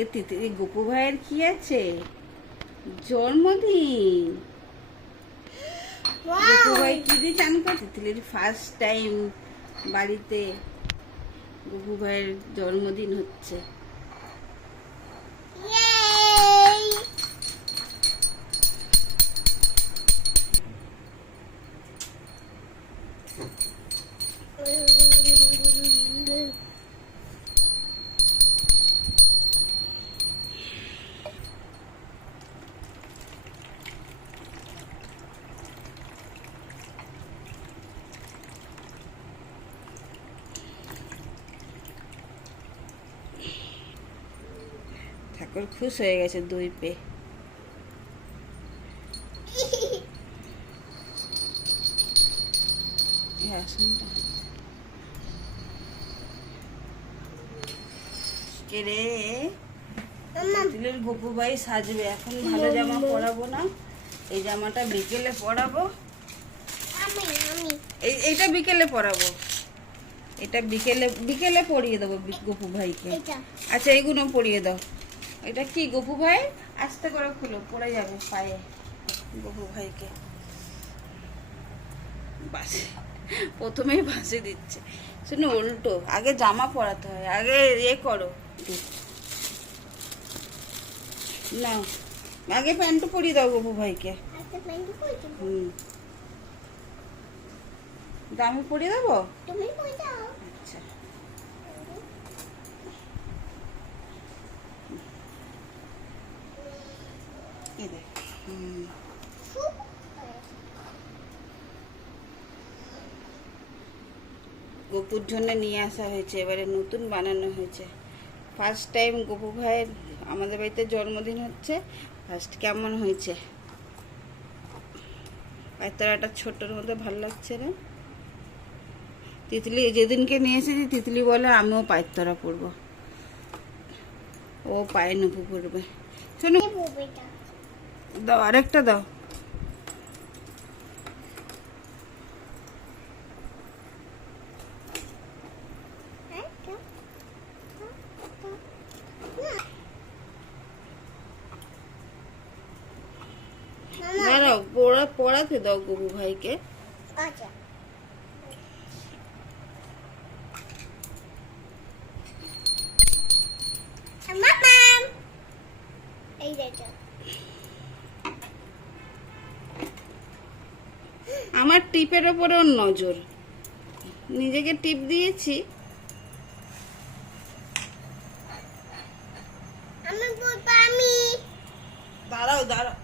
আজকে তিতলি গোপু ভাইয়ের কি আছে? জন্মদিন। গোপু ভাই কি দিয়ে চান করে? তিতলির ফার্স্ট টাইম বাড়িতে গোপু ভাইয়ের জন্মদিন হচ্ছে। ঠাকুর খুশ হয়ে গেছে দই পেয়ে। রে তিতলির গোপু ভাই সাজবে। এখন ভালো জামা পরাবো না, এই জামাটা বিকেলে পরাবো। এইটা বিকেলে পরাবো, এটা বিকেলে বিকেলে পরিয়ে দেবো গোপু ভাইকে। আচ্ছা এইগুলো পরিয়ে দাও। এটা কি গোপু ভাই? আস্তে করে খুলো, পড়ে যাবে পায়ে গোপু ভাইকে। বাসে প্রথমেই বাসে দিচ্ছে। শুনে উল্টো, আগে জামা পরাতে হয়, আগে করো না, আগে প্যান্টু পরিয়ে দাও গোপু ভাইকে। আমি পরিয়ে দেবো। আচ্ছা গোপুর জন্য নিয়ে আসা হয়েছে, এবারে নতুন বানানো হয়েছে। ফার্স্ট টাইম গোপু ভাইয়ের আমাদের বাড়িতে জন্মদিন হচ্ছে। ফার্স্ট কেমন হয়েছে? পায়তরাটা ছোট্টর মধ্যে ভালো লাগছে না? তিতলি যেদিনকে নিয়ে এসেছি তিতলি বলে আমিও পায়তরা পরবো, ও পায়ে নুপু পরবে। শোনো দাও, আরেকটা দাও। দাঁড়াও, পড়াতে দাও গোপু ভাইকে। আমার টিপের ওপরে ওর নজর, নিজেকে টিপ দিয়েছি। দাঁড়াও দাঁড়াও,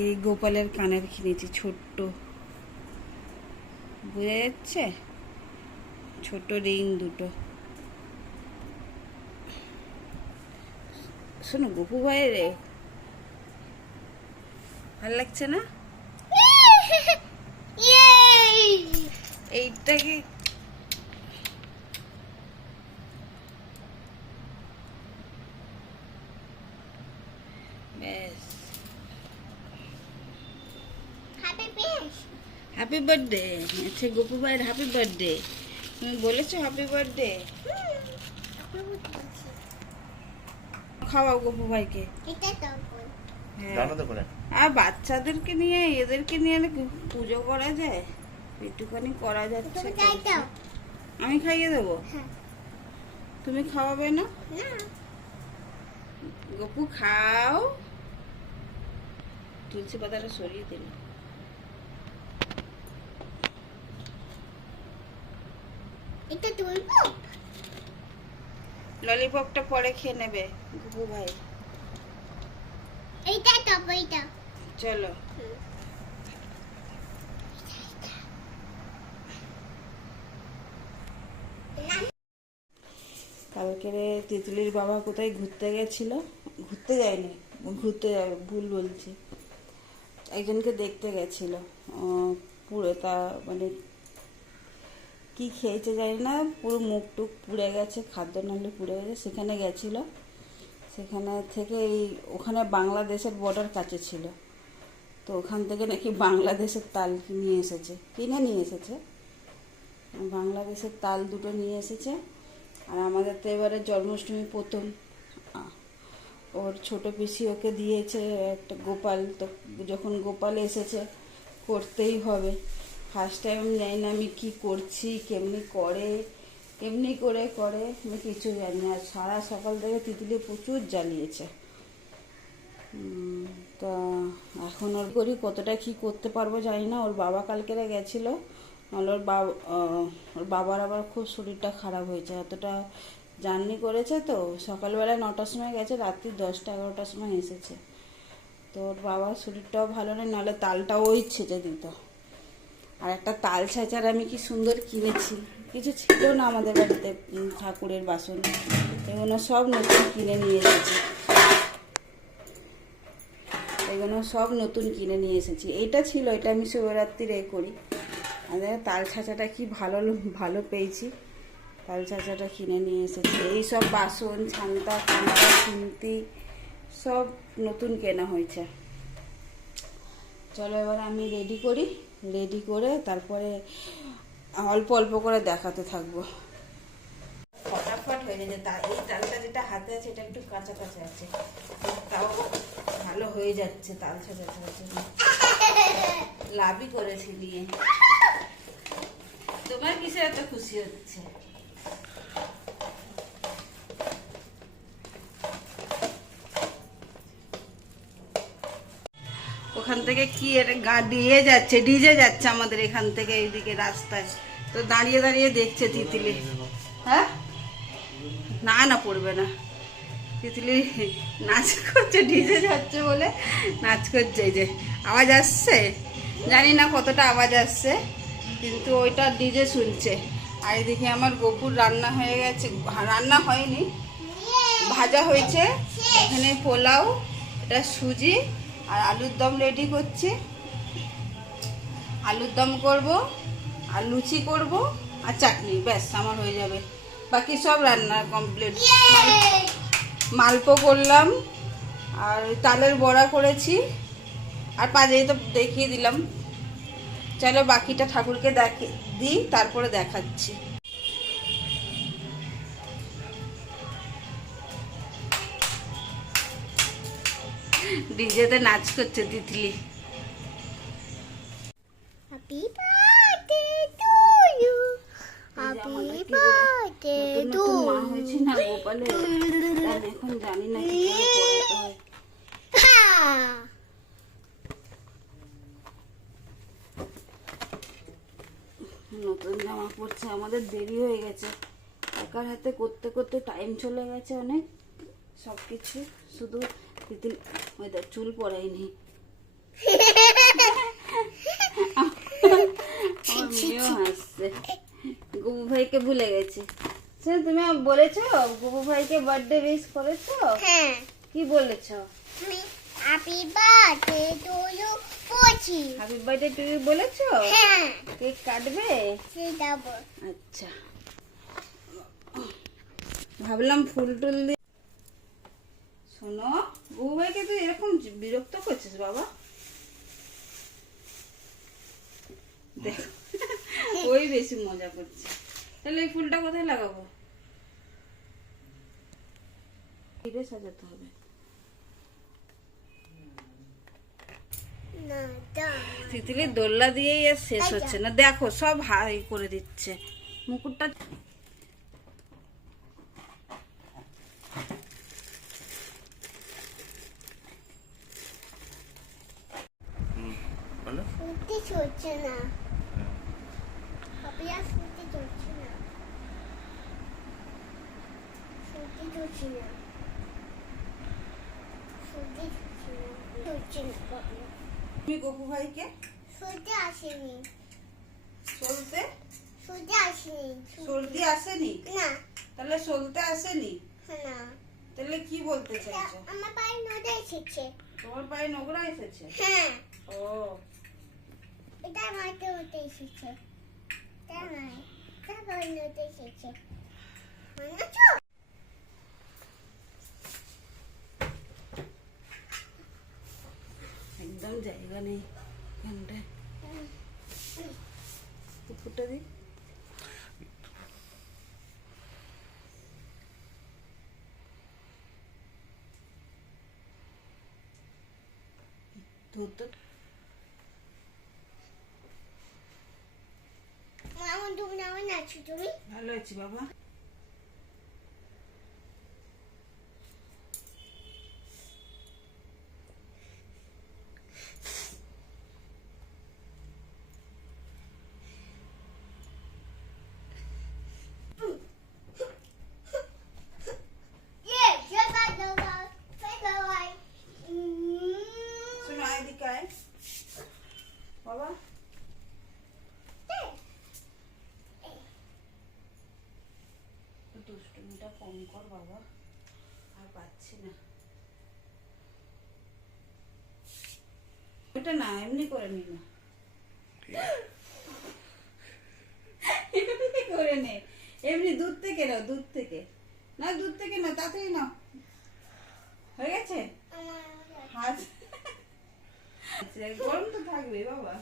এই গোপালের কানের কিনেছি ছোট্ট, বোঝা যাচ্ছে? ছোট রিং দুটো। শোনো গোপু ভাইয়ের ভাল লাগছে না? এইটাকে ব্যাস। Happy birthday. আচ্ছা গোপু ভাইয়ের হ্যাপি বার্থডে। তুমি বলেছো হ্যাপি বার্থডে? খাওয়াও গোপু ভাইকে। আর বাচ্চাদেরকে নিয়ে এদেরকে নিয়ে পুজো করা যায়? একটুখানি করা যাচ্ছে। আমি খাইয়ে দেবো? তুমি খাওয়াবে না? গপু খাও। তুলসী পাতাটা সরিয়ে দিল। এটা তুলবো? ললিপপটা পরে খেয়ে নেবে গপু ভাই। এইটা টপ, এইটা চলো। কালকে তিতলির বাবা কোথায় ঘুরতে গেছিল? ঘুরতে যায়নি, ঘুরতে যাবে ভুল বলছি, একজনকে দেখতে গেছিল। পুরো তা মানে কি খেয়েছে জানি না, পুরো মুখ টুক পুড়ে গেছে, খাদ্য নালে পুড়ে গেছে। সেখানে গেছিল, সেখানে থেকে ওখানে বাংলাদেশের বর্ডার কাছে ছিল, তো ওখান থেকে নাকি বাংলাদেশের তাল কিনে নিয়ে এসেছে। বাংলাদেশের তাল দুটো নিয়ে এসেছে। আর আমাদের তো এবারে জন্মাষ্টমী প্রথম, ওর ছোট পিসি ওকে দিয়েছে একটা গোপাল, তো যখন গোপাল এসেছে করতেই হবে। ফার্স্ট টাইম জানি না আমি কী করছি, কেমনি করে, কেমনি করে করে আমি কিছু জানি না। আর সারা সকাল থেকে তিতলি প্রচুর জ্বালিয়েছে। তা এখন ওর করি কতটা কি করতে পারবো জানি না। ওর বাবা কালকেরে গেছিলো, নাহলে ওর বাবার আবার খুব শরীরটা খারাপ হয়েছে, এতটা জার্নি করেছে তো। সকালবেলা 9টার সময় গেছে, রাত্রি 10টা 11টার সময় এসেছে। তো ওর বাবার শরীরটাও ভালো নেই, নাহলে তালটাও ওই ছেঁচে দিত। আর একটা তাল ছাঁচার আমি কি সুন্দর কিনেছি, কিছু ছিল না আমাদের বাড়িতে ঠাকুরের বাসন, এগুলো সব নতুন কিনে নিয়ে এসেছি। এগুলো সব নতুন কিনে নিয়ে এসেছি। এইটা ছিল, এটা আমি শিবরাত্রির করি। আর তাল ছাঁচাটা কি ভালো ভালো পেয়েছি, তাল ছাঁচাটা কিনে নিয়ে এসেছি। এই সব বাসন ছান্তা কান্তা চিমটি সব নতুন কেনা হয়েছে। চলো এবার আমি রেডি করি, রেডি করে তারপরে অল্প অল্প করে দেখাতে থাকবো। ফটাফট হয়ে যায়। এই তালটা যেটা হাতে আছে এটা একটু কাঁচা কাঁচা আছে, তাও ভালো হয়ে যাচ্ছে। তাল ছাঁচা লাভই করেছি নিয়ে। তোমার কিসে এত খুশি হচ্ছে? ওখান থেকে কি দিয়ে যাচ্ছে, ডিজে যাচ্ছে আমাদের এখান থেকে এইদিকে রাস্তায়। তো দাঁড়িয়ে দাঁড়িয়ে দেখছে তিতলি। হ্যাঁ, না না পড়বে না। তিতলি নাচ করছে, ডিজে যাচ্ছে বলে নাচ করছে। এই যে আওয়াজ আসছে, জানি না কতটা আওয়াজ আসছে, কিন্তু ওইটা ডিজে শুনছে। আর এদিকে আমার গোপুর রান্না হয়ে গেছে, রান্না হয়নি, ভাজা হয়েছে। এখানে পোলাও, এটা সুজি আর আলুর দম রেডি করছি। আলুর দম করব আর লুচি করব আর চাটনি, ব্যাস আমার হয়ে যাবে। বাকি সব রান্না কমপ্লিট। মালপো করলাম আর তালের বড়া করেছি, আর পাজেই তো দেখিয়ে দিলাম। চলো বাকিটা ঠাকুরকে দিই, তারপরে দেখাচ্ছি। ডিজেতে নাচ করছে Titli. Happy birthday to you, happy birthday to মা হয়েছি না গোপালে, এখন জানি না কি করে পড়াতে হয়। নতুন জামা পড়ছে, আমাদের দেরি হয়ে গেছে। একার হাতে করতে করতে টাইম চলে গেছে অনেক। সবকিছু শুধু তিতলি ওই দেখ চুল পড়াইনি। আমার মেয়েও হাসছে। গুবু ভাইকে ভুলে গেছি। তুমি বলেছো গুবু ভাইকে বার্থডে উইশ করেছো? হ্যাঁ। কি বলেছো? হ্যাপি বার্থডে টু ইউ বলছি। হ্যাপি বার্থডে টু ইউ বলেছো? হ্যাঁ। কেক কাটবে? সেটাবো। আচ্ছা, ভাবলাম ফুল টুল দিয়ে। শোনো, গুবু ভাইকে তুই এরকম বিরক্ত করছিস বাবা। দেখো ওই বেশি মজা করছে। তাহলে এই ফুলটা কোথায় লাগাবো? ঘিরে সাজাতে হবে। তিতলির দোল্লা দিয়েই আর শেষ হচ্ছে না। দেখো সব হাই করে দিচ্ছে। মুকুটটা ফুটতে চলছে না, পাপিয়া ফুটতে চলছে না, ফুটতে চলছে না, ফুটতে চলছে না পাপিয়া। তুমি গপু ভাইকে ফুটতে আসেনি, সলতে আসেনি, সর্দি আসেনি? না তাহলে সলতে আসেনি? না, তাহলে কি বলতে চাইছো? আমার পায়ে নোদা এসেছে। তোমার পায়ে নোংরা এসেছে? হ্যাঁ, ও এটা মাঠে উঠে এসেছে, তাই নয়, এটা পায়ে নোদা এসেছে, মনে আছে? একদম জায়গা নেই এখানটায়। পুকুরটা দিই। ধরতে মামা তুমি আমার নাচু তুমি ভালো আছি বাবা। শোনো এদিকে আয় বাবা। দুষ্টুমিটা কম কর বাবা, আর পাচ্ছি না। ওটা না, এমনি করে নি না, এমনি করে নে, এমনি দুধ থেকে নাও, দুধ থেকে না, দুধ থেকে না, তাড়াতাড়ি নাও। হয়ে গেছে হাত গরম তো থাকবে বাবা।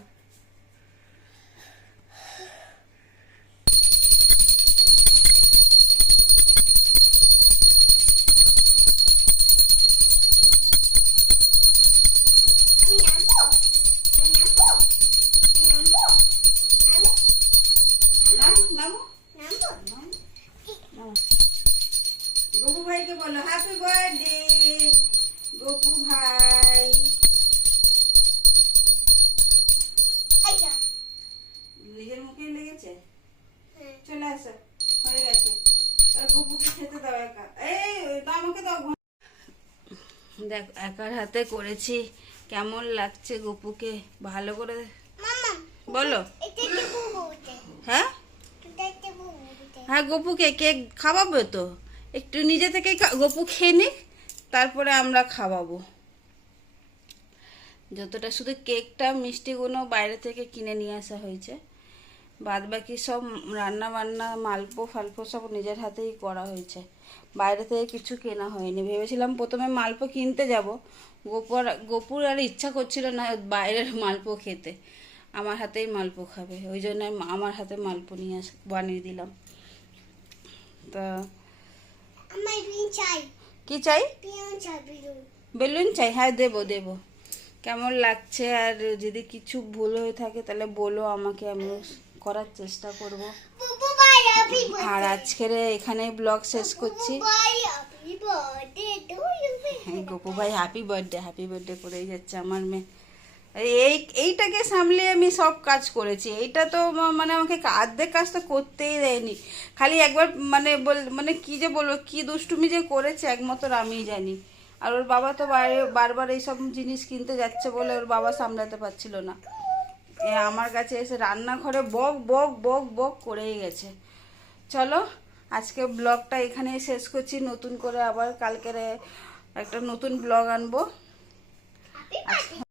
গপু ভাইকে বলো হ্যাপি বার্থডে গপু ভাই। নিজের মুখে লেগেছে, চলে আসো, হয়ে গেছে। আর গপুকে খেতে দাও একা, এই আমাকে দাও। দেখ একার হাতে করেছি, কেমন লাগছে গপুকে, ভালো করে বলো। হ্যাঁ হ্যাঁ, গপুকে কেক খাওয়াবো তো, একটু নিজে থেকে গপু খেয়ে নিক, তারপরে আমরা খাওয়াবো। যতটা শুধু কেকটা মিষ্টিগুলো বাইরে থেকে কিনে নিয়ে আসা হয়েছে, বাদ বাকি সব রান্না বান্না মালপো ফালপো সব নিজের হাতেই করা হয়েছে, বাইরে থেকে কিছু কেনা হয়নি। ভেবেছিলাম প্রথমে মালপো কিনতে যাব, গপুর আর ইচ্ছা করছিল না বাইরের মালপো খেতে, আমার হাতেই মালপো খাবে, ওই জন্য আমার হাতে মালপো নিয়ে বানিয়ে দিলাম। তা কি চাই? বেলুন চাই, হ্যাঁ দেবো দেবো। কেমন লাগছে, আর যদি কিছু ভুল হয়ে থাকে তাহলে বলো আমাকে, আমি করার চেষ্টা করব। আর আজকের এখানে ব্লগ শেষ করছি। হ্যাঁ গপু ভাই হ্যাপি বার্থডে করেই যাচ্ছে আমার মেয়ে। এইটাকে সামলে আমি সব কাজ করেছি, এইটা তো মানে আমাকে অর্ধেক কাজ তো করতেই দেয়নি, খালি একবার মানে কি যে বলবো, কি দুষ্টুমি যে করেছে একমাত্র আমিই জানি। আর ওর বাবা তো বারবার এইসব জিনিস কিনতে যাচ্ছে বলে ওর বাবা সামলাতে পারছিল না, আমার কাছে এসে রান্নাঘরে বক বক বক বক করেই গেছে। চলো আজকে ব্লগটা এখানেই শেষ করছি, নতুন করে আবার কালকের একটা নতুন ব্লগ আনবো।